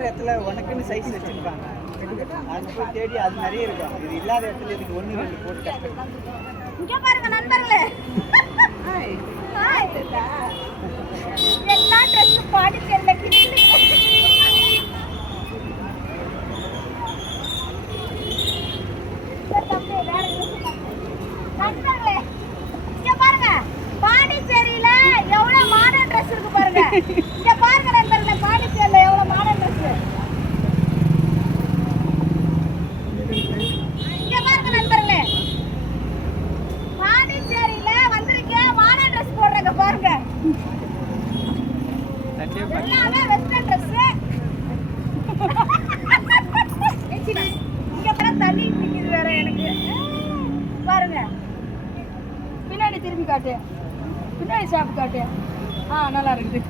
இடத்துல உனக்குன்னு சைஸ் வச்சிருப்பாங்க அது போய் தேடி அது நிறைய இருக்கும். இது இல்லாத இடத்துல இதுக்கு ஒன்று ரெண்டு போட்டு இங்க பாருங்க நண்பர்களே. எல்லா ட்ரெஸ் பாடி தெரியல நண்பர்களே இங்க பாருங்க. பாண்டிச்சேரியில எவ்வளவு மாடர்ன் ட்ரெஸ் இருக்கு பாருங்க இங்க பாருங்க நண்பர்களே பாண்டிச்சேரியில எவ்வளவு மாடர்ன் ட்ரெஸ் இங்க பாருங்க நண்பர்களே பாண்டிச்சேரியில வந்திருக்கேன் மாடர்ன் ட்ரெஸ் போடுறாங்க பாருங்க எல்லாமே வெஸ்டர்ன் ட்ரெஸ் இங்க பாரு தண்ணி நிக்குது வேற எனக்கு பாருங்க பின்னாடி திரும்பி காட்டு. பின்னாடி ஷாப் காட்டு. ஆ நல்லா இருக்குது.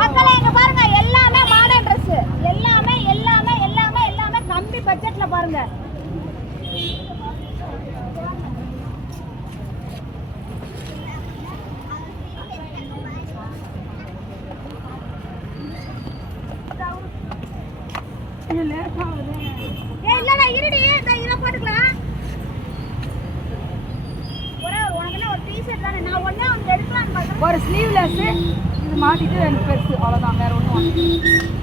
மக்களே, இங்க பாருங்க எல்லாமே மாடர்ன் Dress எல்லாமே எல்லாமே எல்லாமே எல்லாமே கம்மி பட்ஜெட்ல பாருங்க. ஒரு- ஸ்லீவ்லெஸ்ஸு ஒரு தானே? நான் ஒரு இது மாட்டிட்டு ரெண்டு பெருசு அவ்வளோதான் வேறு ஒன்றும் யார்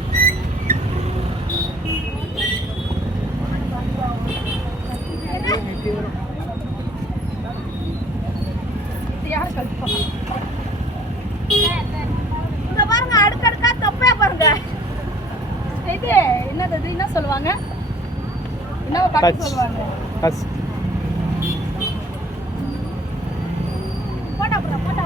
இங்க பாருங்க அடுக்கடுக்கா தொப்பையா பாருங்க. இது என்னது இது என்ன சொல்லுவாங்க? என்ன கட்டு சொல்லுவாங்க? போட்டா போட்டா போட்டா.